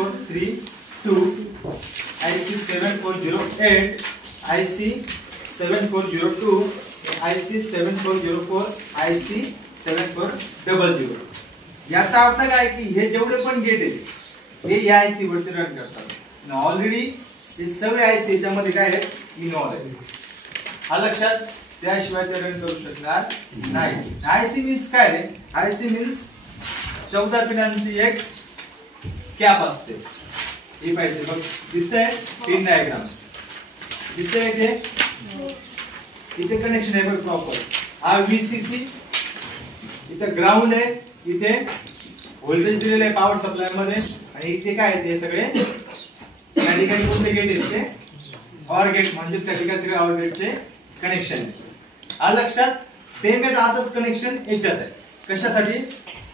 7432, IC 7408, IC 7402, IC 7404, IC 7400. याचा अर्थ काय की हे जेवढे पण गेट आहेत हे या IC वरती रन करतात. ऑलरेडी हे सगळे IC याच्यामध्ये काय आहे, इन्व्हॉल्व आहे. हा लक्षात, त्याशिवाय ते रन करू शकणार नाही. IC मीन्स काय रे? IC मीन्स 14 पिनांची एक कॅप असते. हे पाहिजे बघ, दिसतंय पिन डायग्राम दिसतंय इथे. इथे कनेक्शन आहे बघ प्रॉपर. हा VCC, इथे ग्राउंड आहे, इथे व्होल्टेज दिलेलं आहे पॉवर सप्लाय मध्ये, आणि इथे काय आहे ते सगळे या ठिकाणी कोणते गेट आहेत ते ऑर गेट, म्हणजे सगळे ऑर गेटचे कनेक्शन आहे. हा लक्षात, सेम आहे असंच कनेक्शन याच्यात आहे. कशासाठी?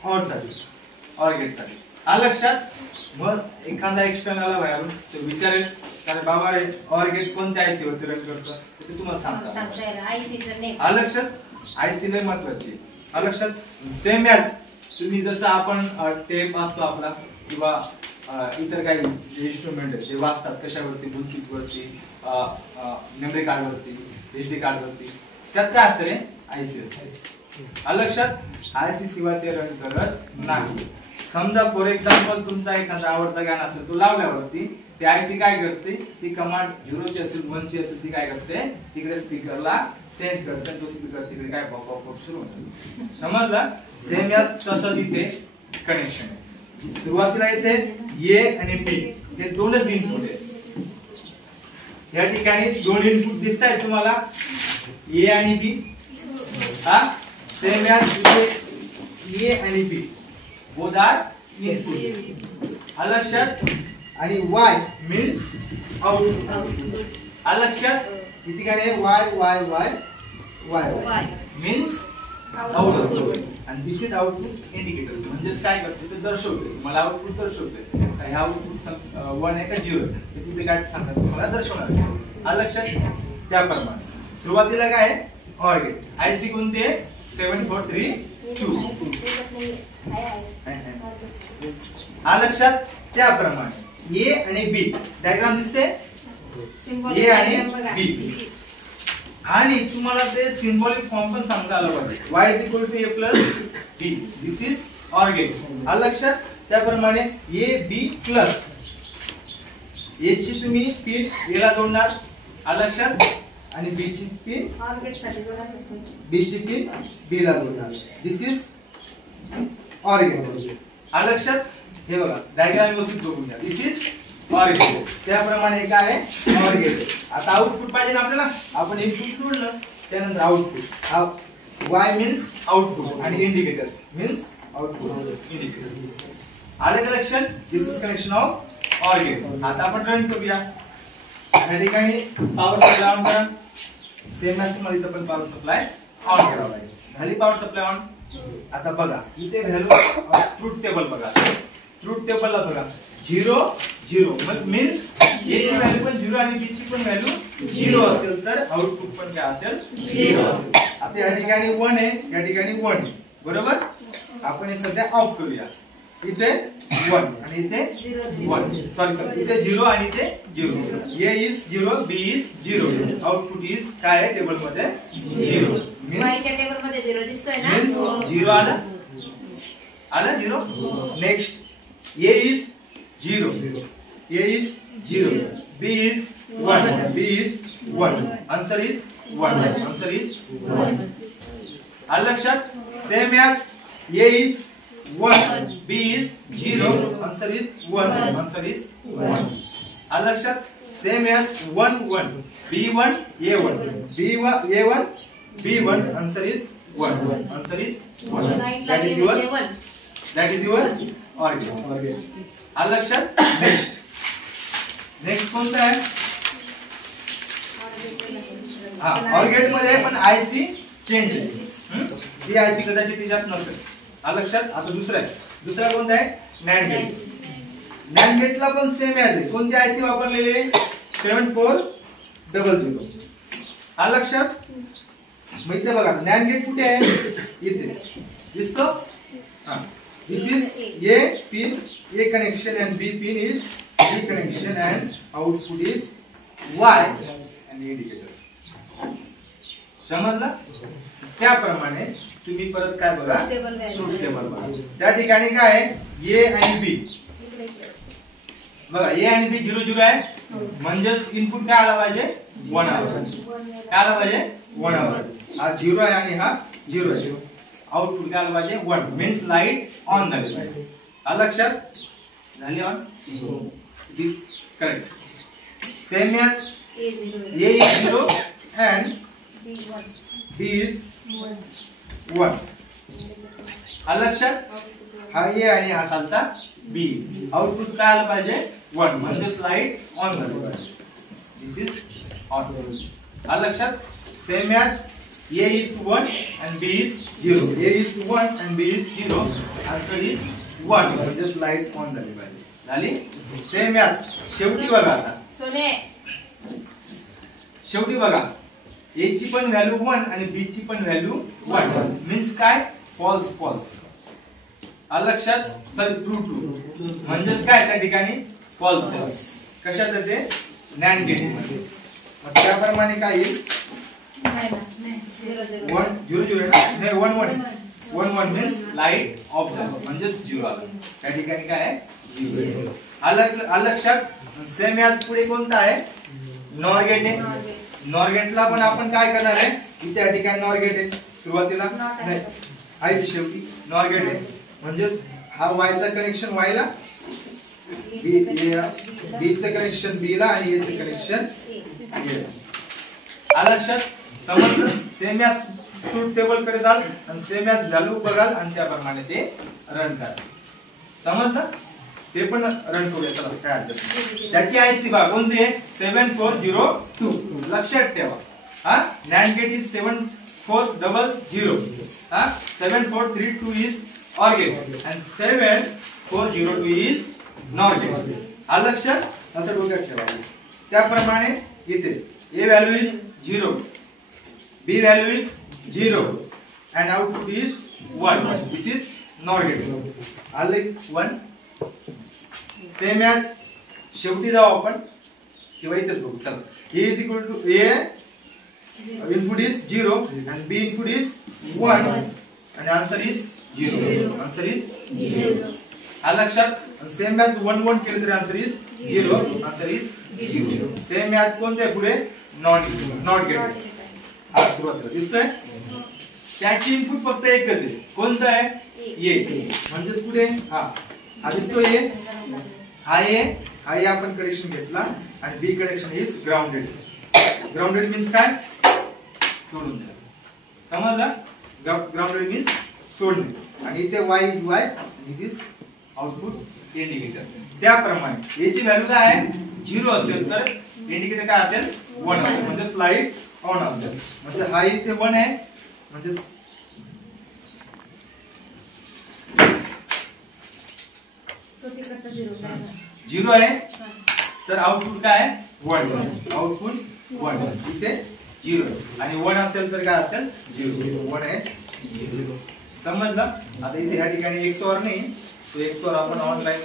ऑर साठी, ऑर गेट साठी. हा लक्षात. मग एखादा एक्सटर्नल बाहेरून तो विचारेल कारण बाबा ऑर गेट कोणत्या IC वरती रन करतो ते तुम्हाला सांगता. हा लक्षात, IC लय महत्वाची. हा लक्षात. सेम याच तुम्ही जसं आपण टेप असतो आपला किंवा इतर काही इन्स्ट्रुमेंट आहेत जे वाचतात कशावरती, ब्लूटूथ वरती, मेमरी कार्ड वरती, SD कार्ड वरती, त्यात काय असतं रे? IC. हा लक्षात. IC शिवाय ते रन करत नाही. समजा फॉर एक्झाम्पल तुमचा एखादा आवडता गाणं असेल, तो लावल्यावरती ते IC काय करते, ती कमांड 0 ची असेल 1 ची असेल, ती काय करते तिकडे स्पीकरला सेन्स करते, तो स्पीकर तिकडे काय पॉप पॉप सुरू होतो. समजलं? सेम याच तसं इथे कनेक्शन आहे. सुरुवातीला इथे A आणि B हे दोनच इनपुट आहेत. या ठिकाणी दोन इनपुट दिसत आहेत तुम्हाला, A आणि B. हा सेम याच इथे A आणि B both are input. हा लक्षात. आणि Y means output. हा लक्षात. इथे काय Y means output. आणि दिस इज आउटपुट इंडिकेटर, म्हणजे काय करते ते दर्शवते, मला आउटपुट दर्शवते. हे आउटपुट 1 आहे का 0 आहे तिथे काय सांगणार तुम्हाला दर्शवणार. हा लक्षात. त्याप्रमाणे सुरुवातीला काय आहे, ऑर गेट. IC कोणती आहे? 7432. हा लक्षात. त्याप्रमाणे A आणि B डायग्राम दिसते, A आणि B. आणि तुम्हाला ते सिंबॉलिक फॉर्म पण सांगता आलं पाहिजे. Y = A plus B. This is OR gate. हा लक्षात. त्याप्रमाणे A B प्लस A ची तुम्ही पिन A ला जोडणार. हा लक्षात. आणि B ची पिन ऑर गेट साठी जोडणार. B ची पिन B ला जोडणार. दिस इज ऑर गेट. हा लक्षात. हे बघा डायग्राम व्यवस्थित बघून घ्या. दिस इज ऑर गेट. त्याप्रमाणे काय आहे, ऑर गेट. आता आउटपुट पाहिजे ना आपल्याला, आपण इनपुट जोडलं त्यानंतर आउटपुट. Y मीन्स आउटपुट आणि इंडिकेटर मीन्स आउटपुट इंडिकेटर. आलं connection? This is connection of OR gate. आता आपण रन करूया. या ठिकाणी पॉवर सप्लाय ऑन करा. सेम आहे तुम्हाला इथं पण पॉवर सप्लाय ऑन करावा लागेल. झाली पॉवर सप्लाय ऑन. आता बघा इथे व्हॅल्यू ट्रूथ टेबल बघा. ट्रूथ टेबलला बघा 0 0 मीन्स A ची व्हॅल्यू पण 0 आणि B ची पण व्हॅल्यू 0 असेल तर आउटपुट पण काय असेल 0 असेल. आता या ठिकाणी 1 आहे, या ठिकाणी 1 आहे, बरोबर. आपण हे सध्या ऑफ करूया. इथे 1 आणि इथे 1, सॉरी इथे 0 आणि इथे 0. A is 0, B is 0. Output is काय आहे टेबल मध्ये 0. Y च्या टेबल मध्ये 0 दिसतोय ना, मीन्स 0 आलं 0. Next A is 0, A is 0, B is 1, B is 1. Answer is 1. Answer is 1. All लक्षात. Same as A is 1, B is 0. Answer is 1. Answer is 1. All लक्षात. Same as 1 1, B1 A1, B1 A1 B1. Answer is 1. Answer is 1. That is your OR gate. आलं लक्षात. Next कोणतं आहे? हा or gate मध्ये पण IC change आहे. ही IC कदाचित तिच्यात नसेल. आलं लक्षात. आता दुसरा कोणता आहे? NAND gate. नॅन्ड गेटला पण सेम आहे. कोणती IC वापरलेली आहे? 7400. आलं लक्षात. मग इथे बघा नॅन्ड गेट कुठे आहे? इथे दिसतो. हा This is A pin, A connection, and B pin is B connection, and output is Y and indicator. समजलं? त्याप्रमाणे तुम्ही परत काय बघा, ट्रूथ टेबल बघा. त्या ठिकाणी काय आहे, A आणि B बघा, A आणि B 0 0 आहे, म्हणजेच इनपुट काय आला पाहिजे, 1 आला पाहिजे. काय आला पाहिजे, 1 आला पाहिजे. हा 0 आहे आणि हा 0 आहे. आउटपुट काय आलं पाहिजे, 1 मीन्स लाईट ऑन झाली पाहिजे. लक्षात झाली on, this correct. Same as A is 0 and B is 1. लक्षात, हा A आणि हा खालचा B. आउटपुट काय आलं पाहिजे, 1 म्हणजेच लाईट ऑन झाली पाहिजे. दिस इज ऑन. लक्षात, same as A is 1 and B is 0. A is 1 and B is 0. Answer is 1. म्हणजेच लाईट ऑन झाली पाहिजे. झाली. सेम एज शेवटी बघा, आता शेवटी बघा, A ची पण व्हॅल्यू 1 आणि B ची पण व्हॅल्यू 1 मीन्स काय, फॉल्स फॉल्स. लक्षात, सॉरी ट्रू ट्रू म्हणजेच काय, त्या ठिकाणी फॉल्स. कशात ते, नॅन्ड गेटिंग मध्ये. त्याप्रमाणे काय येईल, 1 0 0 नाही 1 1 1 1 मीन्स लाईट ऑफ झाली, म्हणजेच 0 आला. त्या ठिकाणी काय आहे, 0. लक्षात. सेम याच पुढे कोणता आहे, नॉर गेट आहे. नॉर गेटला पण आपण काय करणार आहे, की त्या ठिकाणी नॉर गेट आहे सुरुवातीला नाही आहे, शेवटी नॉर गेट आहे. म्हणजेच हा वायचा कनेक्शन वायला, बी चं कनेक्शन बी ला आणि ए चं कनेक्शन ए ला. लक्षात, समजलं. सेम याच ट्रूथ टेबल कडे जाल आणि सेम याच व्हॅल्यू बघाल आणि त्याप्रमाणे ते रन करा. समजलं, ते पण रन करूया. चला, काय अडचण नाही. त्याची आयसी बघा कोणती आहे, 7402. लक्षात ठेवा, हा नॅन्ड गेट इज 7400. हा 7432 is OR gate and 7402 is NOR gate. लक्षात, असं डोक्यात ठेवा. त्याप्रमाणे इथे A value is 0, B value is 0 and output is 1. This is NOR gate. आले 1. सेम एज शेवटी जाऊ आपण किंवा इथेच बघू. चला, A is equal to A input is 0 and B input is 1 and answer is 0. Answer is 0. लक्षात, same age 1 1 केले तरी answer is 0. Answer is 0. Same as कोणते पुढे, नॉट गेट. हा सुरुवातीला दिसतोय, त्याची इनपुट फक्त एकच आहे. कोणतं आहे, A. म्हणजेच पुढे हा दिसतोय A, हा A आपण कनेक्शन घेतला आणि B connection is grounded. Grounded means काय, सोडून. समजलं, ग्राउंडेड मीन्स सोडणे. आणि इथे Y is Y, this output indicator. त्याप्रमाणे A ची व्हॅल्यू काय आहे, 0 असेल तर इंडिकेटर काय असेल, 1 असेल, म्हणजे स्लाइड ऑन असेल. म्हणजे हा इथे 1 आहे, म्हणजे 0 आहे, तर आउटपुट काय आहे, 1. आउटपुट 1 इथे 0 आणि 1 असेल तर काय असेल, 0. 1 आहे 0. समजलं. आता इथे ह्या ठिकाणी XOR नाही, तो XOR आपण ऑनलाईन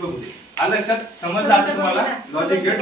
बघू. लक्षात, समजलं आता तुम्हाला लॉजिक गेट.